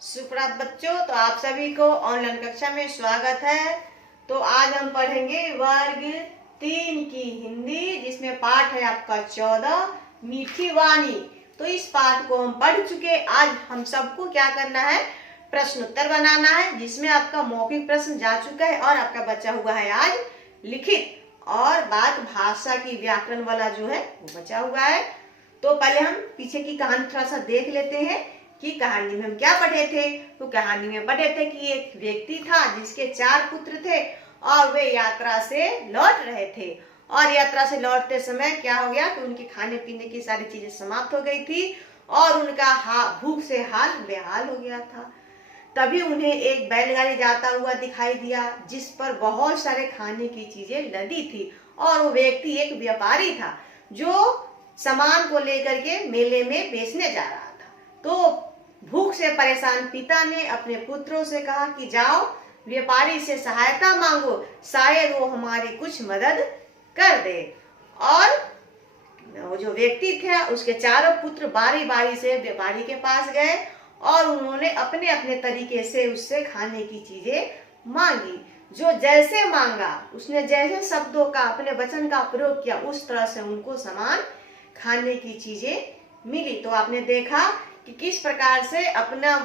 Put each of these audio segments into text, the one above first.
सुप्रभात बच्चों। तो आप सभी को ऑनलाइन कक्षा में स्वागत है। तो आज हम पढ़ेंगे वर्ग 3 की हिंदी, जिसमें पाठ है आपका 14 मीठी वाणी। तो इस पाठ को हम पढ़ चुके। आज हम सबको क्या करना है, प्रश्न उत्तर बनाना है, जिसमें आपका मौखिक प्रश्न जा चुका है और आपका बचा हुआ है आज लिखित, और बात भाषा की व्याकरण वाला जो है वो बचा हुआ है। तो पहले हम पीछे की कहानी थोड़ा सा देख लेते हैं कि कहानी में हम क्या पढ़े थे। तो कहानी में पढ़े थे कि एक व्यक्ति था जिसके 4 पुत्र थे और वे यात्रा से लौट रहे थे। और यात्रा से लौटते समय क्या हो गया कि उनके खाने पीने की सारी चीजें समाप्त हो गई थी और उनका भूख से हाल बेहाल हो गया था। तभी उन्हें एक बैलगाड़ी जाता हुआ दिखाई दिया, जिस पर बहुत सारे खाने की चीजें लदी थी। और वो व्यक्ति एक व्यापारी था जो सामान को लेकर के मेले में बेचने जा रहा था। तो भूख से परेशान पिता ने अपने पुत्रों से कहा कि जाओ व्यापारी से सहायता मांगो, शायद वो हमारी कुछ मदद कर दे। और वो जो व्यक्ति था उसके चारों पुत्र बारी बारी से व्यापारी के पास गए और उन्होंने अपने अपने तरीके से उससे खाने की चीजें मांगी। जो जैसे मांगा, उसने जैसे शब्दों का, अपने वचन का प्रयोग किया, उस तरह से उनको सामान खाने की चीजें मिली। तो आपने देखा कि किस प्रकार से अपना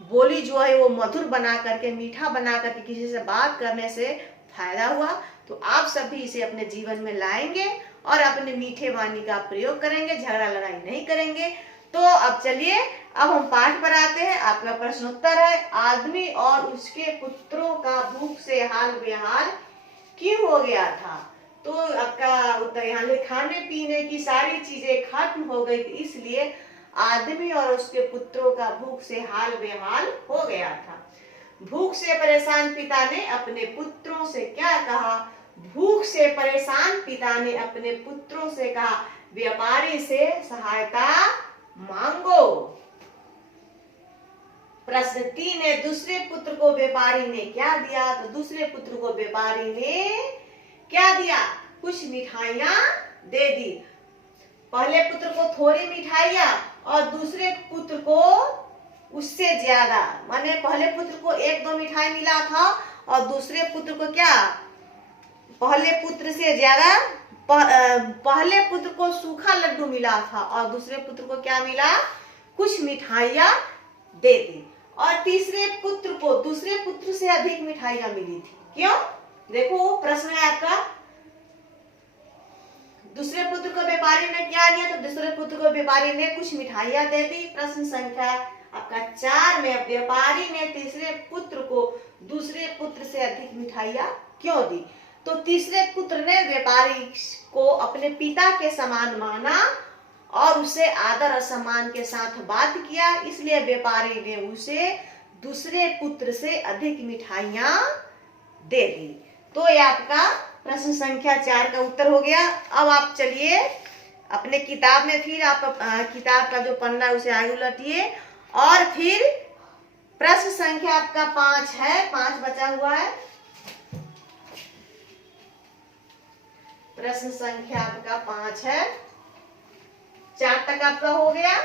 बोली जो है वो मधुर बना करके, मीठा बना करके किसी से बात करने से फायदा हुआ। तो आप सभी इसे अपने जीवन में लाएंगे और अपने मीठे वाणी का प्रयोग करेंगे, झगड़ा लड़ाई नहीं करेंगे। तो अब चलिए, अब हम पाठ पर आते हैं। आपका प्रश्न उत्तर है, आदमी और उसके पुत्रों का भूख से हाल बेहाल क्यों हो गया था। तो आपका उत्तर यहाँ लिखा, खाने पीने की सारी चीजें खत्म हो गई थी, इसलिए आदमी और उसके पुत्रों का भूख से हाल बेहाल हो गया था। भूख से परेशान पिता ने अपने पुत्रों से क्या कहा। भूख से परेशान पिता ने अपने पुत्रों से कहा, व्यापारी से सहायता मांगो। प्रश्न 3 है, दूसरे पुत्र को व्यापारी ने क्या दिया। तो दूसरे पुत्र को व्यापारी ने क्या दिया, कुछ मिठाइयां दे दी। पहले पुत्र को थोड़ी मिठाइयां और दूसरे पुत्र को उससे ज्यादा, माने पहले पुत्र को 1-2 मिठाई मिला था और दूसरे पुत्र को क्या, पहले पुत्र से ज्यादा, पहले पुत्र को सूखा लड्डू मिला था और दूसरे पुत्र को क्या मिला, कुछ मिठाइयां दे दी। और तीसरे पुत्र को दूसरे पुत्र से अधिक मिठाइयां मिली थी। क्यों, देखो प्रश्न है आपका, दूसरे पुत्र को व्यापारी ने क्या दिया। तो दूसरे पुत्र को व्यापारी ने कुछ मिठाइयां दे दी। प्रश्न संख्या आपका 4 में, व्यापारी ने तीसरे पुत्र को दूसरे पुत्र से अधिक मिठाइयां क्यों दी। तो तीसरे पुत्र ने व्यापारी को अपने पिता के समान माना और उसे आदर और सम्मान के साथ बात किया, इसलिए व्यापारी ने उसे दूसरे पुत्र से अधिक मिठाइयां दे दी। तो ये आपका प्रश्न संख्या 4 का उत्तर हो गया। अब आप चलिए अपने किताब में, फिर आप किताब का जो पन्ना है उसे आगे उलटिए और फिर प्रश्न संख्या आपका 5 है, 5 बचा हुआ है। प्रश्न संख्या आपका 5 है, 4 तक आपका हो गया।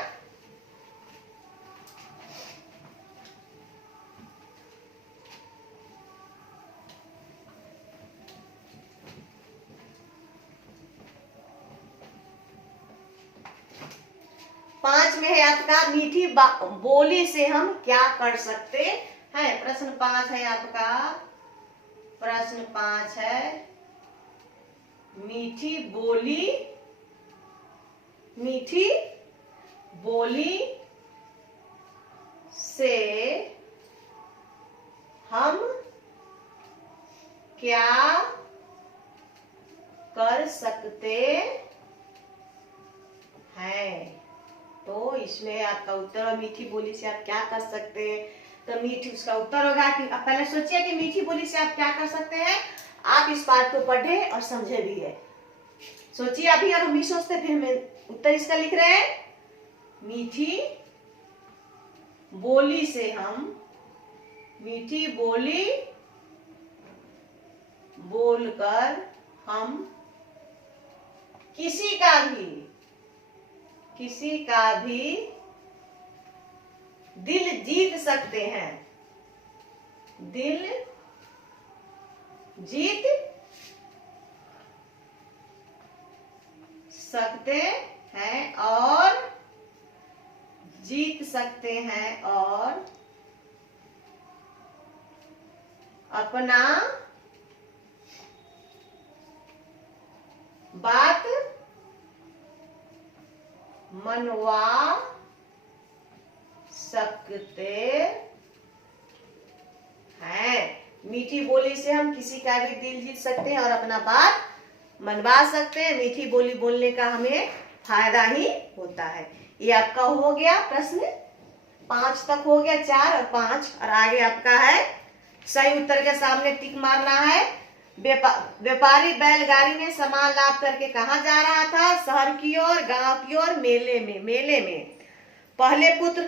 पांच में है आपका, मीठी बोली से हम क्या कर सकते हैं। प्रश्न 5 है आपका, प्रश्न 5 है, मीठी बोली, मीठी बोली से हम क्या कर सकते हैं। तो इसमें आपका उत्तर, मीठी बोली से आप क्या कर सकते हैं। तो मीठी, उसका उत्तर होगा कि आप पहले सोचिए कि मीठी बोली से आप क्या कर सकते हैं। आप इस पाठ को पढ़े और समझे भी है। सोचिए अभी, अगर हम भी सोचते फिर मैं उत्तर इसका लिख रहे हैं, मीठी बोली से हम, मीठी बोली बोलकर हम किसी का भी दिल जीत सकते हैं, दिल जीत सकते हैं और जीत सकते हैं और अपना बात मनवा सकते हैं। मीठी बोली से हम किसी का भी दिल जीत सकते हैं और अपना बात मनवा सकते हैं। मीठी बोली बोलने का हमें फायदा ही होता है। ये आपका हो गया प्रश्न 5 तक हो गया, 4 और 5, और आगे आपका है सही उत्तर के सामने टिक मारना है। व्यापारी बैलगाड़ी में सामान लाद करके कहाँ जा रहा था? शहर की ओर, गांव की ओर, मेले में। पहले पुत्र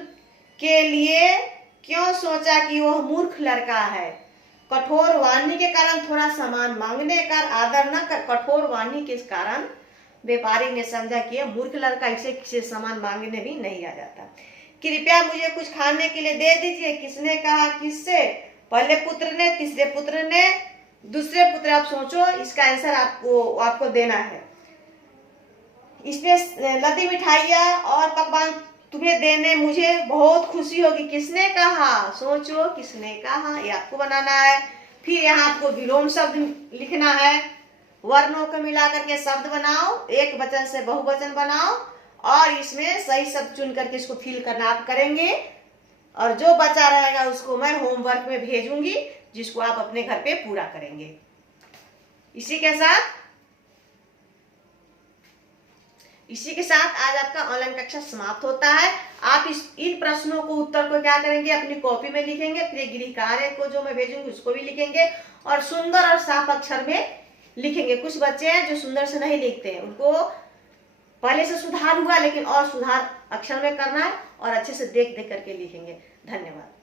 के लिए क्यों सोचा कि वह मूर्ख लड़का है? कठोर वाणी के कारण थोड़ा सामान मांगने का आदर न कर, कठोर वाणी के कारण व्यापारी ने समझा कि यह मूर्ख लड़का, इसे किसी सामान मांगने भी नहीं आ जाता। कृपया मुझे कुछ खाने के लिए दे दीजिए। किसने कहा? किससे? पहले पुत्र ने, तीसरे पुत्र ने, दूसरे पुत्र। आप सोचो, इसका आंसर आपको देना है। इसमें लदी मिठाइयाँ और पकवान तुम्हें देने मुझे बहुत खुशी होगी। किसने कहा? सोचो, किसने कहा, ये आपको बनाना है। फिर यहाँ आपको विलोम शब्द लिखना है। वर्णों को मिलाकर के शब्द बनाओ, एक वचन से बहुवचन बनाओ और इसमें सही शब्द चुन करके इसको फिल करना आप करेंगे। और जो बचा रहेगा उसको मैं होमवर्क में भेजूंगी, जिसको आप अपने घर पे पूरा करेंगे। इसी के साथ आज आपका ऑनलाइन कक्षा समाप्त होता है। आप इन प्रश्नों को, उत्तर को क्या करेंगे? अपनी कॉपी में लिखेंगे, फिर गृह कार्य को जो मैं भेजूंगी उसको भी लिखेंगे और सुंदर और साफ अक्षर में लिखेंगे। कुछ बच्चे हैं जो सुंदर से नहीं लिखते हैं, उनको पहले से सुधार हुआ लेकिन और सुधार अक्षर में करना है और अच्छे से देख करके लिखेंगे। धन्यवाद।